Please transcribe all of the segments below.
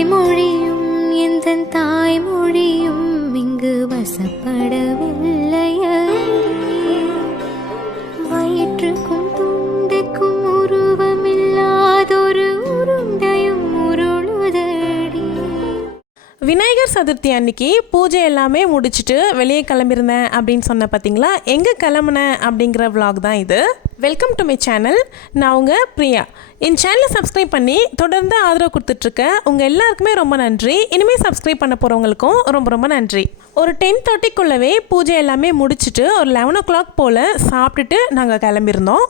வாய்மொழியும் எந்தன் தாய்மொழியும் இங்கு வசப்படவில்லையே. வயிற்றுக்கும் துண்டைக்கும் உருவமில்லாதொரு உருண்டையும் உருளுதடி. விநாயகர் சதுர்த்தி அன்னைக்கு பூஜை எல்லாமே முடிச்சுட்டு வெளியே கிளம்பியிருந்தேன் அப்படின்னு சொன்ன பார்த்தீங்களா, எங்கே கிளம்புனேன் அப்படிங்கிற விலாக் தான் இது. Welcome to my channel. நான் உங்கள் பிரியா. என் சேனலை சப்ஸ்கிரைப் பண்ணி தொடர்ந்து ஆதரவு கொடுத்துட்ருக்கேன். உங்கள் எல்லாருக்குமே ரொம்ப நன்றி. இனிமேல் சப்ஸ்கிரைப் பண்ண போகிறவங்களுக்கும் ரொம்ப ரொம்ப நன்றி. ஒரு 10:30க்குள்ளவே பூஜை எல்லாமே முடிச்சுட்டு ஒரு 11 o'clock போல் சாப்பிட்டுட்டு நாங்கள் கிளம்பியிருந்தோம்.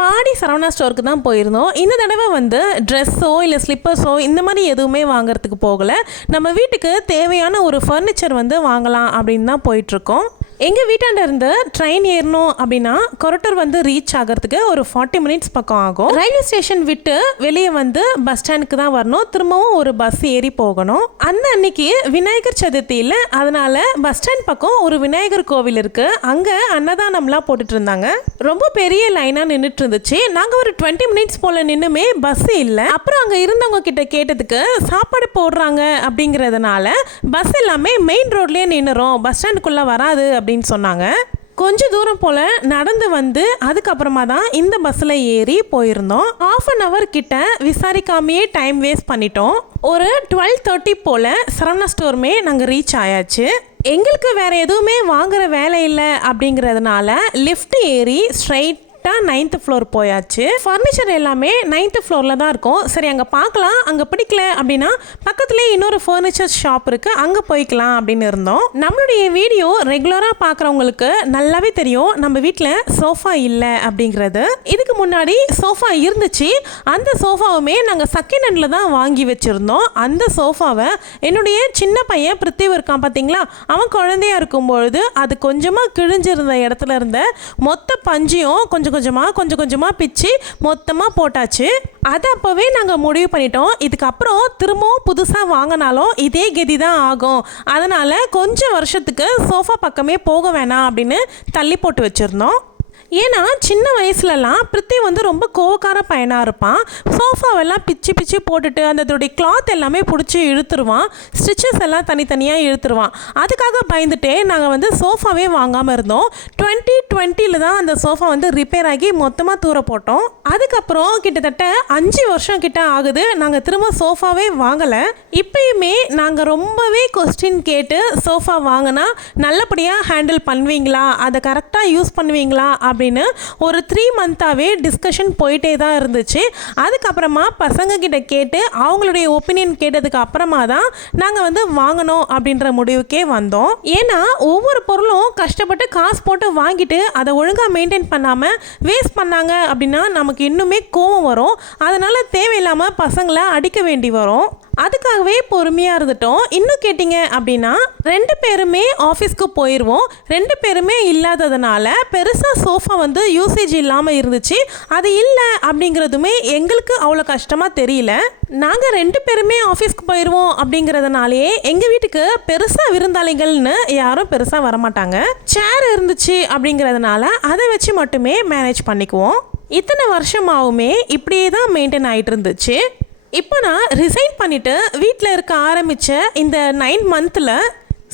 பாடி சரவணா ஸ்டோருக்கு தான் போயிருந்தோம். இந்த தடவை வந்து ட்ரெஸ்ஸோ இல்லை ஸ்லிப்பர்ஸோ இந்த மாதிரி எதுவுமே வாங்குறதுக்கு போகலை. நம்ம வீட்டுக்கு தேவையான ஒரு ஃபர்னிச்சர் வந்து வாங்கலாம் அப்படின்னு தான் போயிட்டுருக்கோம். எங்கள் வீட்டாண்ட இருந்து ட்ரெயின் ஏறணும் அப்படின்னா கொரட்டூர் வந்து ரீச் ஆகிறதுக்கு ஒரு 40 minutes பக்கம் ஆகும். ரயில்வே ஸ்டேஷன் விட்டு வெளியே வந்து பஸ் ஸ்டாண்டுக்கு தான் வரணும். திரும்பவும் ஒரு பஸ் ஏறி போகணும். அந்த அன்னைக்கு விநாயகர் சதுர்த்தி இல்லை, அதனால பஸ் ஸ்டாண்ட் பக்கம் ஒரு விநாயகர் கோவில் இருக்கு. அங்கே அன்னதானம்லாம் போட்டுட்டு இருந்தாங்க. ரொம்ப பெரிய லைனாக நின்றுட்டு இருந்துச்சு. நாங்கள் ஒரு 20 minutes போல நின்றுமே பஸ் இல்லை. அப்புறம் அங்கே இருந்தவங்க கிட்ட கேட்டதுக்கு சாப்பாடு போடுறாங்க அப்படிங்கிறதுனால பஸ் எல்லாமே மெயின் ரோட்லேயே நின்றுரும், பஸ் ஸ்டாண்டுக்குள்ளே வராது அப்படின்னு சொன்னாங்க. கொஞ்சம் தூரம் போல் நடந்து வந்து அதுக்கப்புறமா தான் இந்த பஸ்ஸில் ஏறி போயிருந்தோம். 1/2 hour கிட்ட விசாரிக்காமையே டைம் வேஸ்ட் பண்ணிட்டோம். ஒரு 12:30 போல் சரவணா ஸ்டோருமே நாங்கள் ரீச் ஆயாச்சு. எங்களுக்கு வேறு எதுவுமே வாங்குற வேலை இல்லை அப்படிங்கிறதுனால லிஃப்ட் ஏறி ஸ்ட்ரைட் 9th floor போயாச்சு. ஃபர்னிச்சர் எல்லாமே 9th floorல தான் இருக்கும். சரி, அங்கே பார்க்கலாம், அங்கே பிடிக்கல அப்படின்னா பக்கத்துலேயே இன்னொரு ஃபர்னிச்சர் ஷாப் இருக்கு, அங்கே போய்க்கலாம் அப்படின்னு இருந்தோம். நம்மளுடைய வீடியோ ரெகுலராக பார்க்குறவங்களுக்கு நல்லாவே தெரியும் நம்ம வீட்டில் சோஃபா இல்லை அப்படிங்கிறது. இதுக்கு முன்னாடி சோஃபா இருந்துச்சு. அந்த சோஃபாவுமே நாங்கள் செகண்ட் ஹேண்டில் தான் வாங்கி வச்சுருந்தோம். அந்த சோஃபாவை என்னுடைய சின்ன பையன் பிருத்திவ் இருக்கான் பார்த்தீங்களா, அவன் குழந்தையா இருக்கும்பொழுது அது கொஞ்சமாக கிழிஞ்சிருந்த இடத்துல இருந்த மொத்த பஞ்சையும் கொஞ்சம் கொஞ்சமாக பிச்சு மொத்தமாக போட்டாச்சு. அது அப்போவே நாங்கள் முடிவு பண்ணிட்டோம், இதுக்கப்புறம் திரும்பவும் புதுசாக வாங்கினாலும் இதே கதி தான் ஆகும், அதனால் கொஞ்சம் வருஷத்துக்கு சோஃபா பக்கமே போக வேணாம் அப்படின்னு தள்ளி போட்டு வச்சுருந்தோம். ஏன்னா சின்ன வயசுலலாம் பிருத்தி வந்து ரொம்ப கோவக்கார பையனாக இருப்பான். சோஃபாவெல்லாம் பிச்சு போட்டுட்டு அதோடைய கிளாத் எல்லாமே பிடிச்சி இழுத்துருவான், ஸ்டிச்சஸ் எல்லாம் தனித்தனியாக இழுத்துருவான். அதுக்காக பயந்துட்டே நாங்கள் வந்து சோஃபாவே வாங்காமல் இருந்தோம். 2020 தான் அந்த சோஃபா வந்து ரிப்பேர் ஆகி மொத்தமாக தூர போட்டோம். அதுக்கப்புறம் கிட்டத்தட்ட 5 வருஷம் கிட்ட ஆகுது நாங்கள் திரும்ப சோஃபாவே வாங்கலை. இப்பயுமே நாங்கள் ரொம்பவே கொஸ்டின் கேட்டு சோஃபா வாங்கினா நல்லபடியாக ஹேண்டில் பண்ணுவீங்களா, அதை கரெக்டாக யூஸ் பண்ணுவீங்களா அப்படின்னு ஒரு 3 months டிஸ்கஷன் போயிட்டே தான் இருந்துச்சு. அதுக்கப்புறமா பசங்க கிட்ட கேட்டு அவங்களுடைய ஒப்பீனியன் கேட்டதுக்கு அப்புறமா தான் நாங்கள் வந்து வாங்கணும் அப்படின்ற முடிவுக்கே வந்தோம். ஏன்னா ஒவ்வொரு பொருளும் கஷ்டப்பட்டு காசு போட்டு வாங்கிட்டு அதை ஒழுங்காக மெயின்டைன் பண்ணாமல் வேஸ்ட் பண்ணாங்க அப்படின்னா நமக்கு இன்னுமே கோவம் வரும். அதனால் தேவையில்லாமல் பசங்களை அடிக்க வேண்டி வரும். அதுக்காகவே பொறுமையாக இருந்துட்டோம். இன்னும் கேட்டிங்க அப்படின்னா 2 பேருமே ஆஃபீஸ்க்கு போயிடுவோம். 2 பேருமே இல்லாததுனால பெருசாக சோஃபா வந்து யூசேஜ் இல்லாமல் இருந்துச்சு. அது இல்லை அப்படிங்கிறதுமே எங்களுக்கு அவ்வளோ கஷ்டமாக தெரியல. நாங்கள் 2 பேருமே ஆஃபீஸ்க்கு போயிடுவோம் அப்படிங்கிறதுனாலே எங்கள் வீட்டுக்கு பெருசாக விருந்தாளிகள்னு யாரும் பெருசாக வரமாட்டாங்க. சேர் இருந்துச்சு அப்படிங்கிறதுனால அதை வச்சு மட்டுமே மேனேஜ் பண்ணிக்குவோம். இத்தனை வருஷமாகவுமே இப்படியே தான் மெயின்டைன் ஆகிட்டு இருந்துச்சு. இப்போ நான் ரிசைன் பண்ணிவிட்டு வீட்டில் இருக்க ஆரம்பித்த இந்த 9 months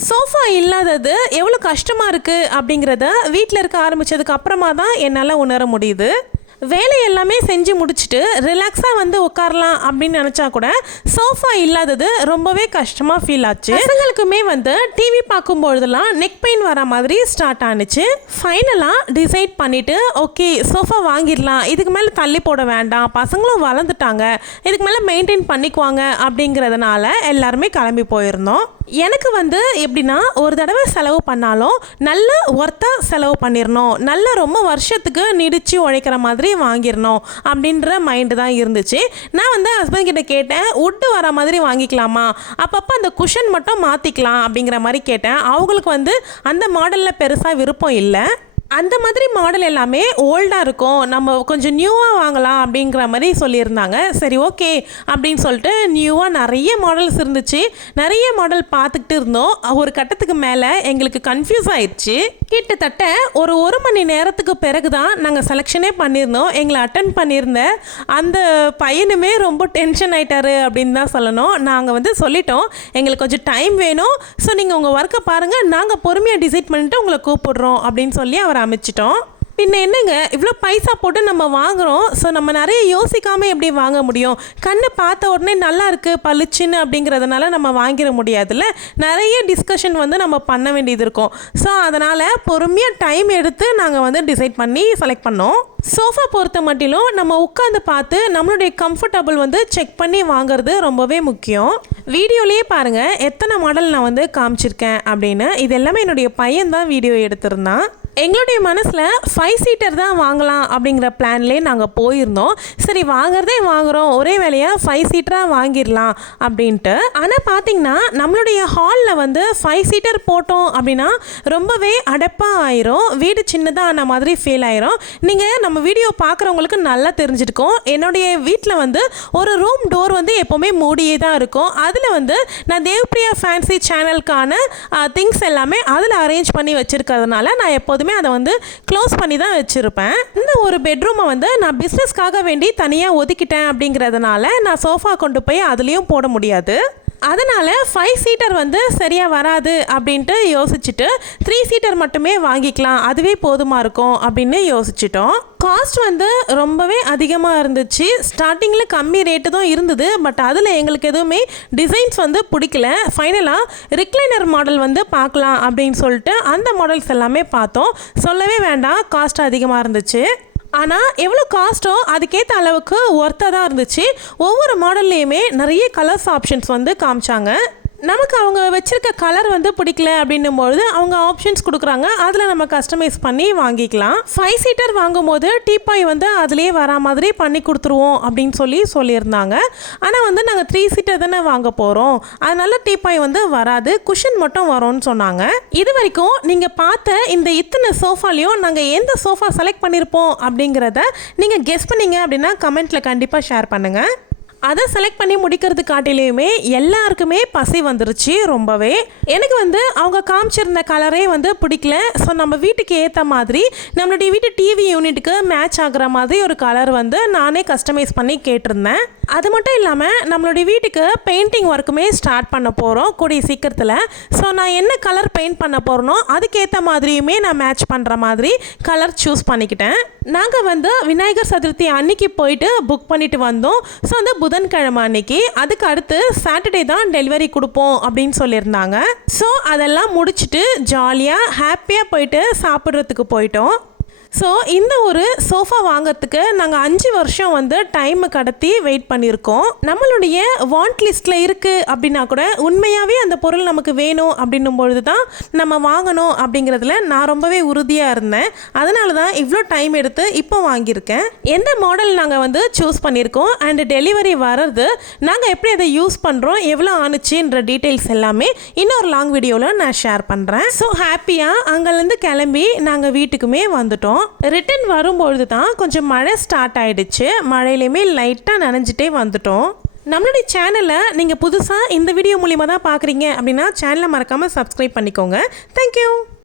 சோஃபா இல்லாதது எவ்வளோ கஷ்டமாக இருக்குது அப்படிங்கிறத வீட்டில் இருக்க ஆரம்பித்ததுக்கு அப்புறமா தான் என்னால் உணர முடியுது. வேலை எல்லாமே செஞ்சு முடிச்சுட்டு ரிலாக்ஸாக வந்து உட்காரலாம் அப்படின்னு நினச்சா கூட சோஃபா இல்லாதது ரொம்பவே கஷ்டமாக ஃபீல் ஆச்சு. பசங்களுக்குமே வந்து டிவி பார்க்கும்பொழுதெல்லாம் நெக் பெயின் வர மாதிரி ஸ்டார்ட் ஆனிச்சு. ஃபைனலாக டிசைட் பண்ணிவிட்டு ஓகே சோஃபா வாங்கிடலாம், இதுக்கு மேலே தள்ளி போட வேண்டாம், பசங்களும் வளர்ந்துட்டாங்க, இதுக்கு மேலே மெயின்டைன் பண்ணிக்குவாங்க அப்படிங்கிறதுனால எல்லாருமே கிளம்பி போயிருந்தோம். எனக்கு வந்து எப்படின்னா ஒரு தடவை செலவு பண்ணாலும் நல்ல ஒர்த்தாக செலவு பண்ணிடணும், நல்ல ரொம்ப வருஷத்துக்கு நீடிச்சு உழைக்கிற மாதிரி வாங்கிடணும் அப்படின்ற மைண்டு தான் இருந்துச்சு. நான் வந்து ஹஸ்பண்ட் கிட்ட கேட்டேன், உட்டு வர மாதிரி வாங்கிக்கலாமா, அப்பப்போ அந்த குஷன் மட்டும் மாற்றிக்கலாம் அப்படிங்கிற மாதிரி கேட்டேன். அவங்களுக்கு வந்து அந்த மாடலில் பெருசாக விருப்பம் இல்லை. அந்த மாதிரி மாடல் எல்லாமே ஓல்டாக இருக்கும், நம்ம கொஞ்சம் நியூவாக வாங்கலாம் அப்படிங்கிற மாதிரி சொல்லியிருந்தாங்க. சரி ஓகே அப்படின்னு சொல்லிட்டு நியூவாக நிறைய மாடல்ஸ் இருந்துச்சு. நிறைய மாடல் பார்த்துக்கிட்டு இருந்தோம். ஒரு கட்டத்துக்கு மேலே எங்களுக்கு கன்ஃபியூஸ் ஆயிடுச்சு. கிட்டத்தட்ட ஒரு மணி நேரத்துக்கு பிறகு தான் நாங்கள் செலெக்ஷனே பண்ணியிருந்தோம். எங்களை அட்டன் பண்ணியிருந்த அந்த பையனுமே ரொம்ப டென்ஷன் ஆகிட்டாரு அப்படின்னு தான் சொல்லணும். நாங்கள் சொல்லிட்டோம், எங்களுக்கு கொஞ்சம் டைம் வேணும், ஸோ நீங்கள் உங்கள் ஒர்க்கை பாருங்கள், நாங்கள் பொறுமையாக டிசைட் பண்ணிவிட்டு உங்களை கூப்பிடுறோம் அப்படின்னு சொல்லி அவரை அமைச்சிட்டோம். பின்ன என்னங்க, இவ்வளோ பைசா போட்டு நம்ம வாங்குகிறோம், ஸோ நம்ம நிறைய யோசிக்காமல் எப்படி வாங்க முடியும்? கண்ணு பார்த்த உடனே நல்லா இருக்குது பளிச்சுன்னு அப்படிங்கிறதுனால நம்ம வாங்கிட முடியாதுல்ல. நிறைய டிஸ்கஷன் நம்ம பண்ண வேண்டியது இருக்கும். ஸோ அதனால் பொறுமையாக டைம் எடுத்து நாங்கள் டிசைட் பண்ணி செலக்ட் பண்ணோம். சோஃபா பொறுத்த மட்டிலும் நம்ம உட்காந்து பார்த்து நம்மளுடைய கம்ஃபர்டபுள் செக் பண்ணி வாங்குறது ரொம்பவே முக்கியம். வீடியோலேயே பாருங்கள் எத்தனை மாடல் நான் காமிச்சிருக்கேன் அப்படின்னு. இது எல்லாமே என்னுடைய பையன் தான் வீடியோ எடுத்திருந்தான். எங்களுடைய மனசில் 5 சீட்டர் தான் வாங்கலாம் அப்படிங்கிற பிளான்லேயே நாங்கள் போயிருந்தோம். சரி வாங்குறதே வாங்குகிறோம், ஒரே வேலையாக 5 சீட்டராக வாங்கிடலாம் அப்படின்ட்டு. ஆனால் பார்த்திங்கன்னா நம்மளுடைய ஹாலில் 5 சீட்டர் போட்டோம் அப்படின்னா ரொம்பவே அடைப்பாக ஆயிரும், வீடு சின்னதாக ஆன மாதிரி ஃபீல் ஆயிரும். நீங்கள் நம்ம வீடியோ பார்க்குறவங்களுக்கு நல்லா தெரிஞ்சிருக்கும், என்னுடைய வீட்டில் ஒரு ரூம் டோர் எப்போவுமே மூடியே தான் இருக்கும். அதில் நான் தேவ்பிரியா ஃபேன்சி சேனலுக்கான திங்ஸ் எல்லாமே அதில் அரேஞ்ச் பண்ணி வச்சுருக்கிறதுனால நான் எப்போதுமே அதை க்ளோஸ் பண்ணி தான் வச்சுருப்பேன். இந்த ஒரு பெட்ரூமை நான் பிஸ்னஸ்க்காக வேண்டி தனியாக ஒதுக்கிட்டேன் அப்படிங்கிறதுனால நான் சோஃபா கொண்டு போய் அதுலேயும் போட முடியாது. அதனால் 5 சீட்டர் சரியாக வராது அப்படின்ட்டு யோசிச்சுட்டு 3 சீட்டர் மட்டுமே வாங்கிக்கலாம், அதுவே போதுமாக இருக்கும் அப்படின்னு யோசிச்சிட்டோம். காஸ்ட் ரொம்பவே அதிகமாக இருந்துச்சு. ஸ்டார்டிங்கில் கம்மி ரேட்டு தான் இருந்தது, பட் அதில் எங்களுக்கு எதுவுமே டிசைன்ஸ் பிடிக்கல. ஃபைனலாக ரிக்ளைனர் மாடல் பார்க்கலாம் அப்படின்னு சொல்லிட்டு அந்த மாடல்ஸ் எல்லாமே பார்த்தோம். சொல்லவே வேண்டாம், காஸ்ட் அதிகமாக இருந்துச்சு. ஆனால் எவ்வளோ காஸ்ட்டோ அதுக்கேற்ற அளவுக்கு ஒர்த்தாக தான் இருந்துச்சு. ஒவ்வொரு மாடல்லையுமே நிறைய கலர்ஸ் ஆப்ஷன்ஸ் காமிச்சாங்க. நமக்கு அவங்க வச்சுருக்க கலர் பிடிக்கல அப்படின்னும்போது அவங்க ஆப்ஷன்ஸ் கொடுக்குறாங்க, அதில் நம்ம கஸ்டமைஸ் பண்ணி வாங்கிக்கலாம். 5 சீட்டர் வாங்கும்போது டீப்பாய் அதிலே வரா மாதிரி பண்ணி கொடுத்துருவோம் அப்படின்னு சொல்லியிருந்தாங்க. ஆனால் நாங்கள் 3 சீட்டர் தானே வாங்க போகிறோம், அதனால டீப்பாய் வராது, குஷன் மட்டும் வரும்னு சொன்னாங்க. இது வரைக்கும் நீங்கள் பார்த்த இந்த இத்தனை சோஃபாலையும் நாங்கள் எந்த சோஃபா செலக்ட் பண்ணியிருப்போம் அப்படிங்கிறத நீங்கள் கெஸ் பண்ணீங்க அப்படின்னா கமெண்ட்டில் கண்டிப்பாக ஷேர் பண்ணுங்கள். அதை செலக்ட் பண்ணி முடிக்கிறது காட்டிலையுமே எல்லாருக்குமே பசி வந்துருச்சு ரொம்பவே. எனக்கு அவங்க காமிச்சிருந்த கலரே பிடிக்கல. ஸோ நம்ம வீட்டுக்கு ஏற்ற மாதிரி நம்மளுடைய வீட்டு டிவி யூனிட்டுக்கு மேட்ச் ஆகிற மாதிரி ஒரு கலர் நானே கஸ்டமைஸ் பண்ணி கேட்டிருந்தேன். அது மட்டும் இல்லாமல் நம்மளுடைய வீட்டுக்கு பெயிண்டிங் ஒர்க்குமே ஸ்டார்ட் பண்ண போகிறோம் கூடிய சீக்கிரத்தில். ஸோ நான் என்ன கலர் பெயிண்ட் பண்ண போகிறனோ அதுக்கேற்ற மாதிரியுமே நான் மேட்ச் பண்ணுற மாதிரி கலர் சூஸ் பண்ணிக்கிட்டேன். நாங்கள் விநாயகர் சதுர்த்தி அன்னைக்கு போயிட்டு புக் பண்ணிட்டு வந்தோம். ஸோ புதன்கிழமை அன்னைக்கு, அதுக்கு அடுத்து சாட்டர்டே தான் டெலிவரி கொடுப்போம் அப்படின்னு சொல்லியிருந்தாங்க. ஸோ அதெல்லாம் முடிச்சுட்டு ஜாலியாக ஹாப்பியாக போயிட்டு சாப்பிட்றதுக்கு போயிட்டோம். ஸோ இந்த ஒரு சோஃபா வாங்கிறதுக்கு நாங்கள் 5 வருஷம் டைமை கடத்தி வெயிட் பண்ணியிருக்கோம். நம்மளுடைய வாண்ட் லிஸ்ட்டில் இருக்குது அப்படின்னா கூட உண்மையாகவே அந்த பொருள் நமக்கு வேணும் அப்படின்னும் பொழுது தான் நம்ம வாங்கணும் அப்படிங்கிறதுல நான் ரொம்பவே உறுதியாக இருந்தேன். அதனால தான் இவ்வளோ டைம் எடுத்து இப்போ வாங்கியிருக்கேன். எந்த மாடல் நாங்கள் சூஸ் பண்ணியிருக்கோம் அண்ட் டெலிவரி வர்றது, நாங்கள் எப்படி அதை யூஸ் பண்ணுறோம், எவ்வளோ ஆணுச்சுன்ற டீட்டெயில்ஸ் எல்லாமே இன்னொரு லாங் வீடியோவில் நான் ஷேர் பண்ணுறேன். ஸோ ஹாப்பியாக அங்கேருந்து கிளம்பி நாங்கள் வீட்டுக்குமே வந்துட்டோம். ரிட்டன் வரும்பொழுது தான் கொஞ்சம் மழை ஸ்டார்ட் ஆகிடுச்சு. மழையிலையுமே லைட்டாக நனைஞ்சிட்டே வந்துட்டோம். நம்மளுடைய சேனலை நீங்கள் புதுசாக இந்த வீடியோ மூலிமா தான் பார்க்குறீங்க அப்படின்னா சேனலை மறக்காமல் சப்ஸ்கிரைப் பண்ணிக்கோங்க. தேங்க்யூ.